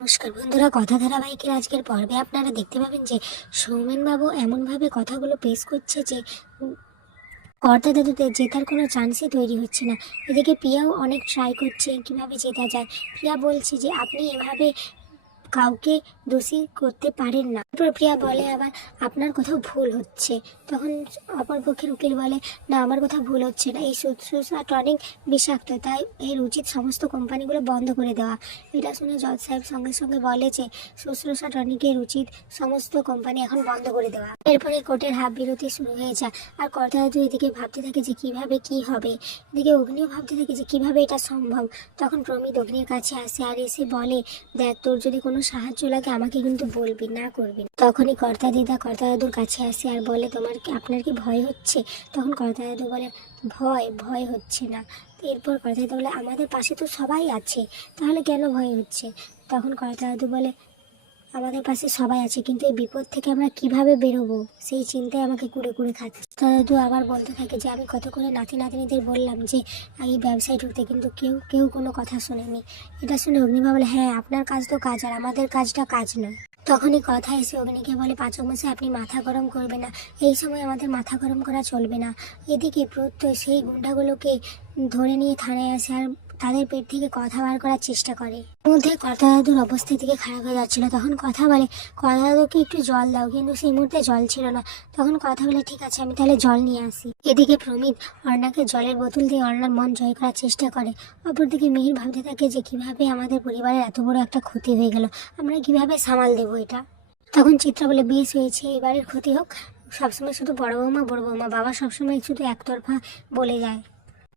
নমস্কার বন্ধুরা, কথা ধারাবাহিকের আজকের পর্বে আপনারা দেখতে পাবেন যে সৌমেনবাবু এমনভাবে কথাগুলো পেশ করছে যে কর্তা দাদুতে জেতার কোনো চান্সই তৈরি হচ্ছে না। এদিকে প্রিয়াও অনেক ট্রাই করছে কীভাবে জেতা যায়। প্রিয়া বলছে যে, আপনি এভাবে কাউকে দোষী করতে পারেন না। তারপর প্রিয়া বলে, আবার আপনার কোথাও ভুল হচ্ছে। তখন অপর অপরপক্ষের উকিল বলে, না, আমার কোথাও ভুল হচ্ছে না। এই শুশ্রূষা টনিক বিষাক্ত, তাই এর উচিত সমস্ত কোম্পানিগুলো বন্ধ করে দেওয়া। এটা শুনে জজ সাহেব সঙ্গে সঙ্গে বলে যে, শুশ্রূষা টনিকের উচিত সমস্ত কোম্পানি এখন বন্ধ করে দেওয়া। এরপরে কোর্টের হাফ বিরতি শুরু হয়ে যায়। আর কর্তা হয়তো এদিকে ভাবতে থাকে যে, কীভাবে কি হবে? এদিকে অগ্নিও ভাবতে থাকে যে, কীভাবে এটা সম্ভব? তখন প্রমিত অগ্নির কাছে আসে আর এসে বলে, দেখ, তোর যদি কোনো সাহায্য লাগে, আমাকে কিন্তু বলবি, না করবি। তখনই কর্তা দিদা, কর্তা দাদুর কাছে আসে আর বলে, তোমার কি, আপনার কি ভয় হচ্ছে? তখন কর্তা দাদু বলে, ভয় ভয় হচ্ছে না। এরপর কর্তা দাদু বলে, আমাদের পাশে তো সবাই আছে, তাহলে কেন ভয় হচ্ছে? তখন কর্তা দাদু বলে আমাদের পাশে সবাই আছে, কিন্তু এই বিপদ থেকে আমরা কীভাবে বেরোবো? সেই চিন্তায় আমাকে কুড়ে কুড়ে খাচ্ছে। দাদু আবার বলতে থাকে যে, আমি কত করে নাতি নাতনিদের বললাম যে এই ব্যবসায় ঢুকতে। কিন্তু কেউ কেউ কোনো কথা শোনেনি। এটা শুনে অগ্নিমা বলে হ্যাঁ আপনার কাজ তো কাজ, আর আমাদের কাজটা কাজ নয়। তখনই কথা এসে অগ্নিকে বলে, পাচক মশাই, আপনি মাথা গরম করবে না। এই সময় আমাদের মাথা গরম করা চলবে না। এদিকে প্রত্যয় সেই গুন্ডাগুলোকে ধরে নিয়ে থানায় আসে, আর তাদের পেট থেকে কথা বার করার চেষ্টা করে। মধ্যে কথা দাদুর অবস্থা থেকে খারাপ হয়ে যাচ্ছিল। তখন কথা বলে কথা দাদুকে একটু জল দাও, কিন্তু সেই মুহূর্তে জল ছিল না। তখন কথা বলে, ঠিক আছে, আমি তাহলে জল নিয়ে আসি। এদিকে প্রমিত অর্ণাকে জলের বোতল দিয়ে অর্ণার মন জয় করার চেষ্টা করে। অপরদিকে মিহির ভাবতে থাকে যে, কীভাবে আমাদের পরিবারের এত বড় একটা ক্ষতি হয়ে গেল? আমরা কীভাবে সামাল দেবো এটা? তখন চিত্রা বলে, বেশ হয়েছে এবারের ক্ষতি হোক। সবসময় শুধু বড় বৌমা বড় বৌমা। বাবা সবসময় শুধু একতরফা বলে যায়।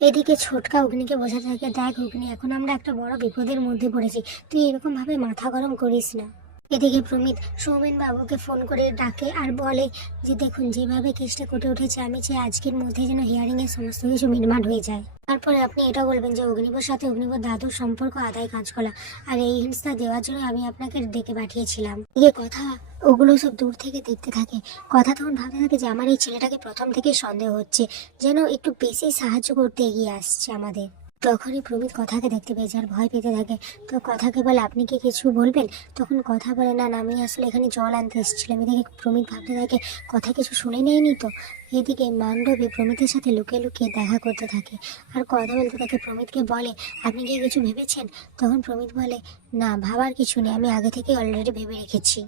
এদিকে ছোটকা অগ্নিকে বোঝা থাকে, দেখ অগ্নি, এখন আমরা একটা বড় বিপদের মধ্যে পড়েছি। তুই এরকম ভাবে মাথা গরম করিস না। এদিকে প্রমিত সৌমেন বাবুকে ফোন করে ডাকে আর বলে যে, দেখুন, যেভাবে কেসটা ঘটে উঠেছে, আমি চাই আজকের মধ্যে যেন হিয়ারিং এর সমস্ত কিছু মিটমাট হয়ে যায়। তারপরে আপনি এটা বলবেন যে অগ্নিবর সাথে অগ্নিবর দাদুর সম্পর্ক, আদায় কাজ করা আর এই হিংসা দেওয়ার জন্য আমি আপনাকে ডেকে পাঠিয়েছিলাম। ইয়ে কথা, ওগুলো সব দূর থেকে দেখতে থাকে। কথা তখন ভাবতে থাকে যে, আমার এই ছেলেটাকে প্রথম থেকে সন্দেহ হচ্ছে, যেন একটু বেশি সাহায্য করতে এগিয়ে আসছে আমাদের। তখনই প্রমিত কথাকে দেখতে পেয়ে যায় আর ভয় পেতে থাকে। তো কথাকে বলে আপনি কি কিছু বলবেন? তখন কথা বলে না না, আমি আসলে এখানে জল আনতে এসেছিলাম। এদিকে প্রমিত ভাবতে থাকে কথা কিছু শুনে নেয়নি তো? এদিকে মান্ডবী প্রমিতের সাথে লুকিয়ে লুকিয়ে দেখা করতে থাকে আর কথা বলতে থাকে। প্রমিতকে বলে আপনি কি কিছু ভেবেছেন? তখন প্রমিত বলে না ভাবার কিছু নেই আমি আগে থেকে অলরেডি ভেবে রেখেছি।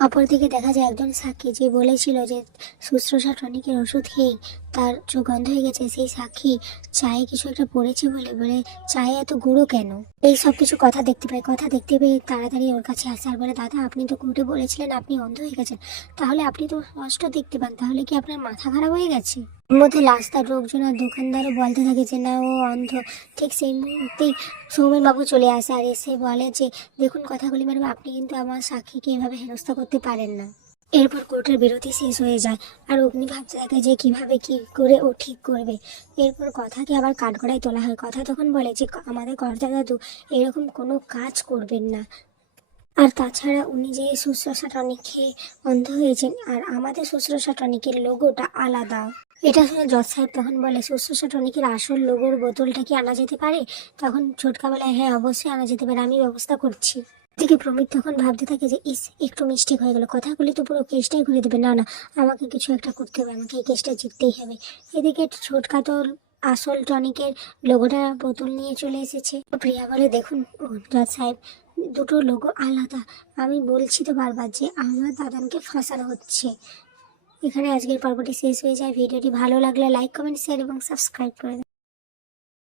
অপরদিকে দেখা যায় একজন সাক্ষী যে বলেছিল যে শুশ্রূষা টনিকের ওষুধ খেয়েই তার চোখ গন্ধ হয়ে গেছে। সেই সাক্ষী চায়ে কিছু একটা পড়েছে বলে বলে, চায়ে এত গুঁড়ো কেন? এই সব কিছু কথা দেখতে পাই, কথা দেখতে পেয়ে তাড়াতাড়ি ওর কাছে আসে। আর বলে, দাদা, আপনি তো কোর্টে বলেছিলেন আপনি অন্ধ হয়ে গেছেন। তাহলে আপনি তো স্পষ্ট দেখতে পান। তাহলে কি আপনার মাথা খারাপ হয়ে গেছে? মধ্যে রাস্তার লোকজন আর দোকানদারও বলতে থাকে যে, না, ও অন্ধ। ঠিক সেই মুহূর্তেই সৌমেন বাবু চলে আসে আর এসে বলে যে, দেখুন, কথাগুলি ম্যাডাম, আপনি কিন্তু আমার সাক্ষীকে এভাবে হেনস্থা করতে পারেন না। এরপর কোর্টের বিরতি শেষ হয়ে যায় আর অগ্নি ভাবতে থাকে যে কীভাবে কি করে ও ঠিক করবে। এরপর কথাকে আবার কাঠগড়ায় তোলা হয়। কথা তখন বলে যে, আমাদের কর্তা দাদু এরকম কোনো কাজ করবেন না। আর তাছাড়া উনি যে শুশ্রূষা টনিক খেয়ে অন্ধ হয়েছেন আর আমাদের শুশ্রূষা টনিকের লোগোটা আলাদা। এটা শুনে জজ সাহেব তখন বলে, শুশ্রূষা টনিকের আসল লোগোর বোতলটা কি আনা যেতে পারে? তখন ছোটকা বলে হ্যাঁ অবশ্যই আনা যেতে পারে। আমি ব্যবস্থা করছি। এদিকে প্রমিত তখন ভাবতে থাকে যে, ইস, একটু মিস্টেক হয়ে গেল। কথাগুলি তো পুরো কেসটাই ঘুরে দেবে। না না, আমাকে কিছু একটা করতে হবে। আমাকে এই কেসটা জিততেই হবে। এদিকে ছোটকা তো আসল টনিকের লোগোটা বোতল নিয়ে চলে এসেছে। প্রিয়া বলে, দেখুন জজ সাহেব, দুটো লোগো আলাদা। আমি বলছি তো বারবার যে, আমার দাদানকে ফাঁসানো হচ্ছে। এখানে আজকের পর্বটি শেষ হয়ে যায়। ভিডিওটি ভালো লাগলে লাইক, কমেন্ট শেয়ার এবং সাবস্ক্রাইব করে।